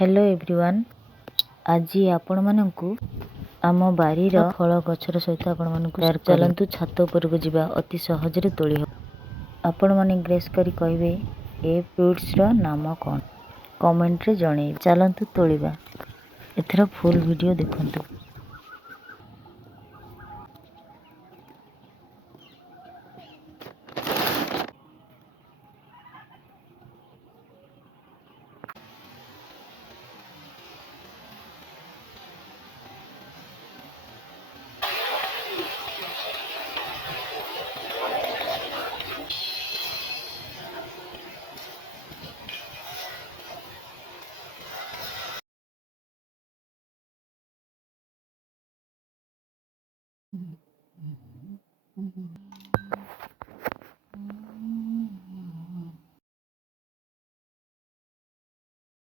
Hello everyone. आज आपण मानकु आम बारीर फल गछर सहित आपण मानकु चलंतु छात उपरकु जिबा अति सहजरे तोली हो। आपण माने ग्रेस करी कहबे ए फ्रूट्स रो नाम कोन कमेंट रे जणे। चलंतु तोलिबा। एथरा फुल वीडियो देखंतु।